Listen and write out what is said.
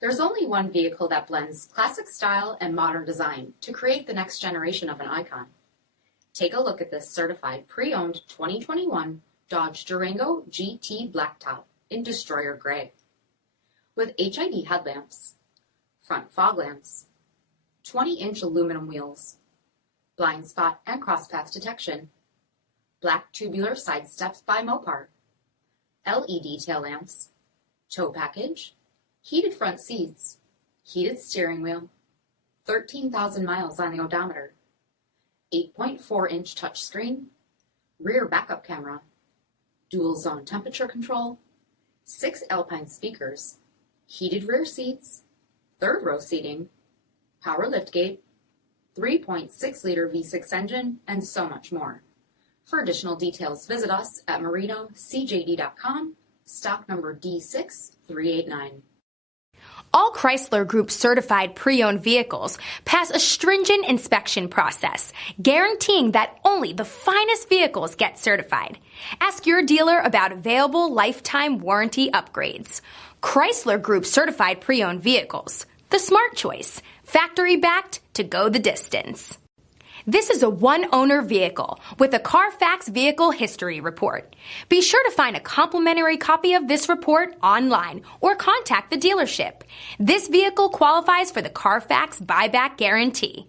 There's only one vehicle that blends classic style and modern design to create the next generation of an icon. Take a look at this certified pre-owned 2021 Dodge Durango GT Blacktop in Destroyer Gray. With HID headlamps, front fog lamps, 20-inch aluminum wheels, blind spot and crosspath detection, black tubular side steps by MOPAR, LED tail lamps, tow package, heated front seats, heated steering wheel, 13,000 miles on the odometer, 8.4-inch touchscreen, rear backup camera, dual zone temperature control, 6 Alpine speakers, heated rear seats, third row seating, power liftgate, 3.6-liter V6 engine, and so much more. For additional details, visit us at marinocjd.com, stock number D6389. All Chrysler Group certified pre-owned vehicles pass a stringent inspection process, guaranteeing that only the finest vehicles get certified. Ask your dealer about available lifetime warranty upgrades. Chrysler Group certified pre-owned vehicles, the smart choice, factory backed to go the distance. This is a one-owner vehicle with a CARFAX vehicle history report. Be sure to find a complimentary copy of this report online or contact the dealership. This vehicle qualifies for the CARFAX buyback guarantee.